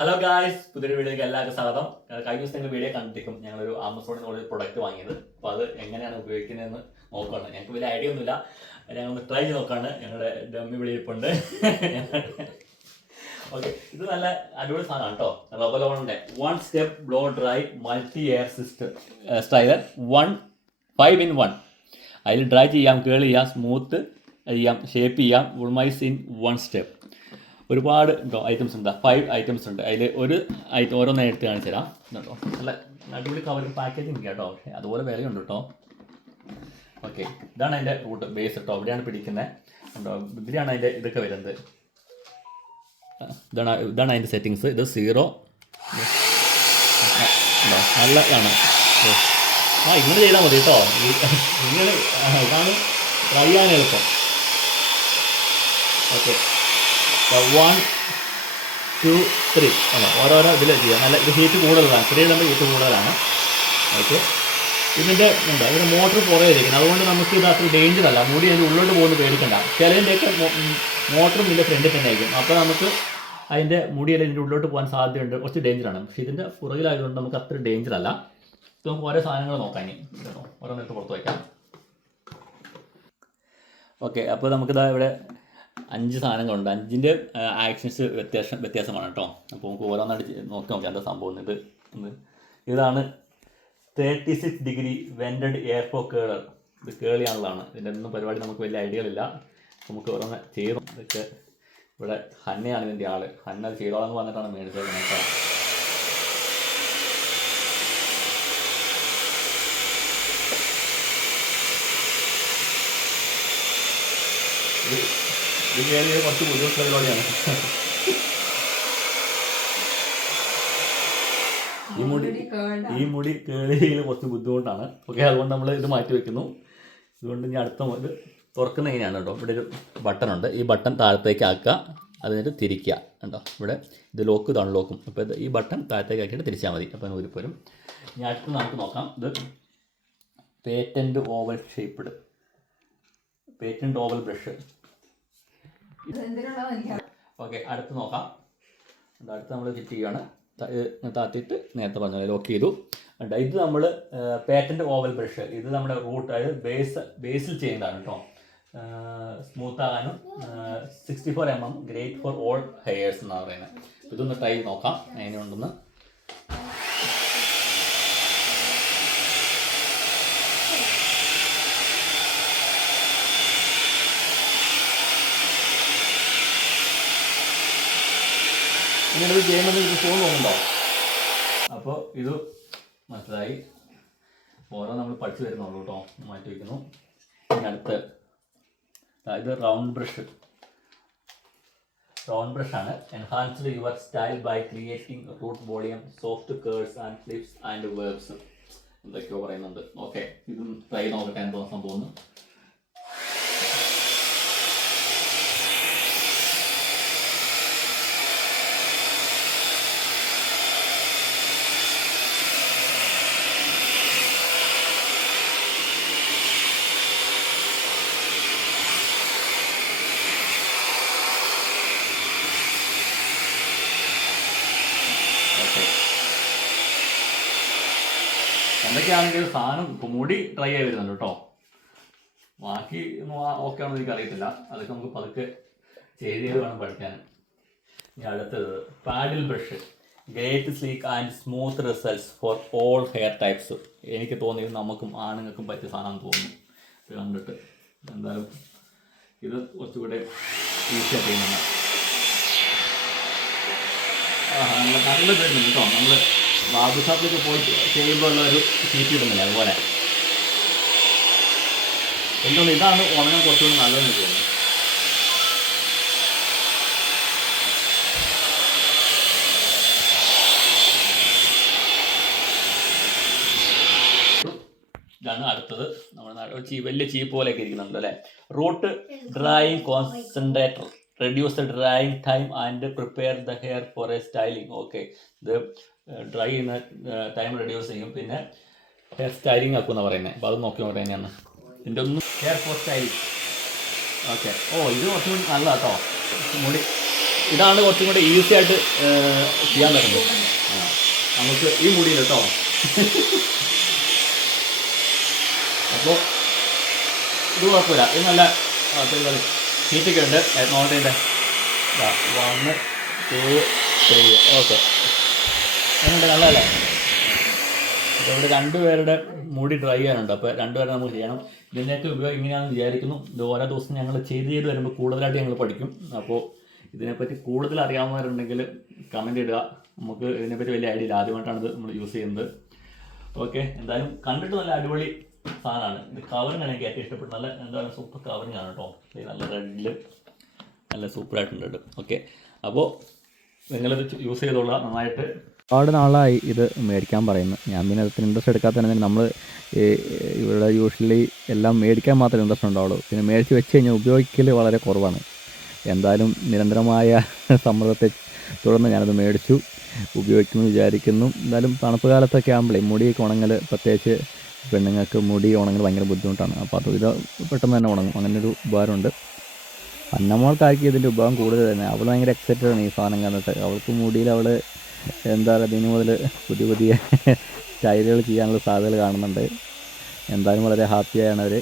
Hello guys, പുതിയൊരു വീഡിയോയ്ക്ക് എല്ലാവർക്കും സ്വാഗതം. കഴിഞ്ഞ ദിവസം നിങ്ങൾ വീഡിയോ കണ്ടിരിക്കും. ഞങ്ങളൊരു ആമസോണിൽ നിന്ന് ഒരു പ്രൊഡക്റ്റ് വാങ്ങിയത്. അപ്പോൾ അത് എങ്ങനെയാണ് ഉപയോഗിക്കുന്നതെന്ന് നോക്കുകയാണ്. ഞങ്ങൾക്ക് വലിയ ഐഡിയ ഒന്നുമില്ല, ഞങ്ങളൊന്ന് ട്രൈ ചെയ്ത് നോക്കുകയാണ്. ഞങ്ങളുടെ ഡമ്മി വിളിയിപ്പുണ്ട്. ഓക്കെ, ഇത് നല്ല അടിപൊളി സാധനമാണ് കേട്ടോ. റബലോണിൻ്റെ 1 step blow dry multi air system styler 5 in 1. അതിൽ ഡ്രൈ ചെയ്യാം, കേൾ ചെയ്യാം, സ്മൂത്ത് ചെയ്യാം, ഷേപ്പ് ചെയ്യാം, വുൾമൈസ് ഇൻ 1 സ്റ്റെപ്പ്. ഒരുപാട് ഐറ്റംസ് ഉണ്ട്, 5 items ഉണ്ട്. അതിൽ ഒരു ഐറ്റം ഓരോന്നായി എടുത്ത് കാണിച്ചു തരാം കേട്ടോ. നല്ല അടിപൊളി കവർ പാക്കേജിങ് കേട്ടോ, പക്ഷേ അതുപോലെ വിലയുണ്ട് കേട്ടോ. ഓക്കെ, ഇതാണ് അതിൻ്റെ റൂട്ട് ബേസ് കേട്ടോ. ഇവിടെയാണ് പിടിക്കുന്നത് കേട്ടോ. ഇതിലാണ് അതിൻ്റെ ഇതൊക്കെ വരുന്നത്. ഇതാണ് അതിൻ്റെ സെറ്റിങ്സ്. ഇത് 0 ഉണ്ടോ, നല്ല ഇതാണ്. ഇങ്ങനെ ചെയ്താൽ മതി കേട്ടോ. ഇങ്ങനെ ഇതാണ് ട്രൈ ചെയ്യാൻ എളുപ്പം. ഓക്കെ, 1 2 3 അല്ല, ഓരോരോ ഇതിൽ ചെയ്യാം. നല്ല ഇത് ഹീറ്റ് കൂടുതലാണ്, 3 ഇടുമ്പോൾ ഹീറ്റ് കൂടുതലാണ്. ഓക്കെ, ഇതിൻ്റെ മോട്ടർ പുറകെ ഇരിക്കുന്നത്, അതുകൊണ്ട് നമുക്ക് ഇത് അത്ര ഡേഞ്ചർ അല്ല. മുടി അതിൻ്റെ ഉള്ളോട്ട് പോകുന്നത് പേടിക്കണ്ട. ചിലതിൻ്റെയൊക്കെ മോട്ടറും ഇതിൻ്റെ ഫ്രണ്ടിൽ തന്നെ ആയിരിക്കും. അപ്പോൾ നമുക്ക് അതിൻ്റെ മുടിയെല്ലാം ഇതിൻ്റെ ഉള്ളോട്ട് പോകാൻ സാധ്യതയുണ്ട്, കുറച്ച് ഡേഞ്ചറാണ്. പക്ഷേ ഇതിൻ്റെ പുറകിലായതുകൊണ്ട് നമുക്ക് അത്ര ഡേഞ്ചർ അല്ല. ഇത് നമുക്ക് ഓരോ സാധനങ്ങൾ നോക്കാം. ഇനി ഓരോന്നിട്ട് പുറത്ത് വയ്ക്കാം. ഓക്കെ, അപ്പോൾ നമുക്കിതാ ഇവിടെ 5 സാധനങ്ങളുണ്ട്. 5ൻ്റെ ആക്ഷൻസ് വ്യത്യാസമാണ് കേട്ടോ. അപ്പോൾ നമുക്ക് ഓരോന്നായിട്ട് നോക്കാം എന്താ സംഭവം. ഇതാണ് 36 ഡിഗ്രി വെൻറ്റഡ് എയർ ഫ്ലോ കേളർ. ഇത് കേളിയാണുള്ളതാണ്. ഇതിൻ്റെ ഒന്നും പരിപാടി നമുക്ക് വലിയ ഐഡിയകളില്ല. നമുക്ക് ഓരോന്ന് ചെയ്തു. ഇതൊക്കെ ഇവിടെ ഹന്നയാണ് ഇതിൻ്റെ ആള്. ഹന്ന ചെയ്തോളാന്ന് പറഞ്ഞിട്ടാണ് മേടിച്ചത് കേട്ടോ. ഇത് കയറിയത് കുറച്ച് ബുദ്ധിമുട്ടുള്ള പരിപാടിയാണ്. ഈ മുടി കേളിയിൽ കുറച്ച് ബുദ്ധിമുട്ടാണ്. ഓക്കെ, അതുകൊണ്ട് നമ്മൾ ഇത് മാറ്റി വയ്ക്കുന്നു. ഇതുകൊണ്ട് ഇനി അടുത്ത ഇത് തുറക്കുന്ന എങ്ങനെയാണ് കേട്ടോ. ഇവിടെ ഒരു ബട്ടൺ ഉണ്ട്. ഈ ബട്ടൺ താഴത്തേക്ക് ആക്കുക, അതിനിട്ട് തിരിക്കുക കേട്ടോ. ഇവിടെ ഇത് ലോക്ക്, ഇതാണ് ലോക്കും. അപ്പോൾ ഇത് ഈ ബട്ടൺ താഴത്തേക്ക് ആക്കിയിട്ട് തിരിച്ചാൽ മതി. അപ്പോൾ ഊരിപ്പോരും. ഇനി അടുത്ത് നമുക്ക് നോക്കാം. ഇത് patent oval shaped patent oval brush. Okay, അടുത്ത് നോക്കാം. അടുത്ത് നമ്മൾ ഫിറ്റ് ചെയ്യുകയാണ്. താത്തിയിട്ട് നേരത്തെ പറഞ്ഞ ലോക്ക് ചെയ്തു. ഇത് നമ്മൾ പേറ്റൻറ്റ് ഓവൽ ബ്രഷ്. ഇത് നമ്മുടെ റൂട്ട്, അതായത് ബേസിൽ ചെയ്യുന്നതാണ് കേട്ടോ. സ്മൂത്ത് ആകാനും 64 mm great for all hairs എന്നാണ് പറയുന്നത്. ഇതൊന്ന് ട്രൈ നോക്കാം എങ്ങനെയുണ്ടെന്ന്. ഇങ്ങനൊരു ചെയ്യുമ്പോൾ ഇത് ഫോൺ തോന്നുന്നുണ്ടോ? അപ്പോൾ ഇത് മനസ്സിലായി. ഓരോ നമ്മൾ പഠിച്ചു വരുന്നുള്ളൂ കേട്ടോ. മാറ്റി വയ്ക്കുന്നു. ഇനി അടുത്ത് ഇത് റൗണ്ട് ബ്രഷാണ്. Enhanced your style by creating root volume, soft curls and flips and വേർബ്സ് എന്തൊക്കെയോ പറയുന്നുണ്ട്. ഓക്കെ, ഇതും ട്രൈ നോക്കട്ടെ എന്തോ സംഭവം. എന്തൊക്കെയാണെങ്കിൽ സാധനം മുടി ഡ്രൈ ആയി വരുന്നുണ്ട് കേട്ടോ. ബാക്കി ഓക്കെ ആണെന്ന് എനിക്കറിയത്തില്ല. അതൊക്കെ നമുക്ക് പതുക്കെ ചെയ്ത് വേണം പഠിക്കാൻ. ഇനി അടുത്തത് paddle brush. Great sleek and smooth results for all hair types. എനിക്ക് തോന്നിയത് നമുക്കും ആണുങ്ങൾക്കും പറ്റിയ സാധനം തോന്നുന്നു. ഇത് കണ്ടിട്ട് എന്തായാലും ഇത് കുറച്ചുകൂടെ ഈസിയായിട്ട് ചെയ്യുന്നുണ്ട്. നല്ല പേരുണ്ട് കേട്ടോ. നമ്മൾ ബാബു ഷോപ്പിലേക്ക് പോയി ചെയ്യുമ്പോൾ ഉള്ളൊരു ഷീറ്റ് ഇടുന്നില്ല, അതുപോലെ എന്തുകൊണ്ട് ഇതാണ് ഉണങ്ങാൻ കുറച്ചുകൂടി നല്ലതെന്ന് തോന്നുന്നു. ഇതാണ് അടുത്തത്. നമ്മുടെ വലിയ ചീപ്പ് പോലെയൊക്കെ ഇരിക്കുന്നുണ്ട് അല്ലേ. Root drying concentrator reduce the drying time and prepare the hair for a styling. Okay, ഇത് ഡ്രൈ ചെയ്യുന്ന ടൈം റെഡ്യൂസ് ചെയ്യും, പിന്നെ ഹെയർ സ്റ്റൈലിംഗ് ആക്കുമെന്ന് പറയുന്നത്. അപ്പോൾ അത് നോക്കി നോക്കാം തന്നെയാണ്. ഇതിൻ്റെ ഒന്നും ഹെയർ ഫോർ സ്റ്റൈലിംഗ്. ഓക്കെ, ഇത് കുറച്ചുകൂടി നല്ല കേട്ടോ. മുടി ഇതാണ് കുറച്ചും കൂടി ഈസി ആയിട്ട് ചെയ്യാൻ പറ്റുന്നത്. നമുക്ക് ഈ മുടിയിൽ കേട്ടോ. അപ്പോൾ ഇത് കുഴപ്പമില്ല, ഇത് നല്ല ഹീറ്റൊക്കെ ഉണ്ട്. നോട്ടേൻ്റെ 1 2 3 ഓക്കെ, അതുകൊണ്ട് നല്ലതല്ലേ. അപ്പോൾ ഇവിടെ 2 പേരുടെ മുടി ഡ്രൈ ചെയ്യാനുണ്ട്, അപ്പോൾ 2 പേരെ നമുക്ക് ചെയ്യണം. ഇതിൻ്റെയൊക്കെ ഉപയോഗം ഇങ്ങനെയാണെന്ന് വിചാരിക്കുന്നു. ഇത് ഓരോ ദിവസം ഞങ്ങൾ ചെയ്ത് വരുമ്പോൾ കൂടുതലായിട്ട് ഞങ്ങൾ പഠിക്കും. അപ്പോൾ ഇതിനെപ്പറ്റി കൂടുതൽ അറിയാവുന്നവരുണ്ടെങ്കിൽ കമൻറ്റ് ഇടുക. നമുക്ക് ഇതിനെപ്പറ്റി വലിയ ഐഡിയ ഇല്ല, ആദ്യമായിട്ടാണ് ഇത് നമ്മൾ യൂസ് ചെയ്യുന്നത്. ഓക്കെ, എന്തായാലും കണ്ടിട്ട് നല്ല അടിപൊളി സാധനമാണ്. ഇത് കവറിങ്ങാണ് എനിക്ക് ഏറ്റവും ഇഷ്ടപ്പെട്ടത്. നല്ല എന്താണ് സൂപ്പർ കവറിങ്ങാണ് കേട്ടോ. നല്ല റെഡിൽ നല്ല സൂപ്പറായിട്ടുണ്ട്. ഓക്കെ, അപ്പോൾ നിങ്ങളിത് യൂസ് ചെയ്തോളാം നന്നായിട്ട്. ഒരുപാട് നാളായി ഇത് മേടിക്കാൻ പറയുന്നു. ഞാൻ പിന്നെ അതിന് ഇൻട്രസ്റ്റ് എടുക്കാത്തതിന് നമ്മൾ ഇവിടെ യൂഷ്വലി എല്ലാം മേടിക്കാൻ മാത്രമേ ഇൻട്രസ്റ്റ് ഉണ്ടാവുള്ളൂ. പിന്നെ മേടിച്ച് വെച്ച് കഴിഞ്ഞാൽ ഉപയോഗിക്കൽ വളരെ കുറവാണ്. എന്തായാലും നിരന്തരമായ സമ്മർദ്ദത്തെ തുടർന്ന് ഞാനത് മേടിച്ചു, ഉപയോഗിക്കുമെന്ന് വിചാരിക്കുന്നു. എന്തായാലും തണുപ്പ് കാലത്തൊക്കെ ആകുമ്പോഴേ മുടിയൊക്കെ ഉണങ്ങൽ, പ്രത്യേകിച്ച് പെണ്ണുങ്ങൾക്ക് മുടി ഉണങ്ങൽ ഭയങ്കര ബുദ്ധിമുട്ടാണ്. അപ്പോൾ അത് ഇത് പെട്ടെന്ന് തന്നെ ഉണങ്ങും. അങ്ങനെ ഒരു ഉപകാരമുണ്ട്. അന്നമോൾക്കായിരിക്കും ഇതിൻ്റെ ഉപയോഗം കൂടുതൽ തന്നെ. അവൾ ഭയങ്കര എക്സൈറ്റഡ് ആണ് ഈ സാധനം കണ്ടിട്ട്. അവൾക്ക് മുടിയിൽ അവൾ എന്താ പറയുക, ഇതിന് മുതൽ പുതിയ സ്റ്റൈലുകൾ ചെയ്യാനുള്ള സാധ്യതകൾ കാണുന്നുണ്ട്. എന്തായാലും വളരെ ഹാപ്പിയായാണ് അവർ.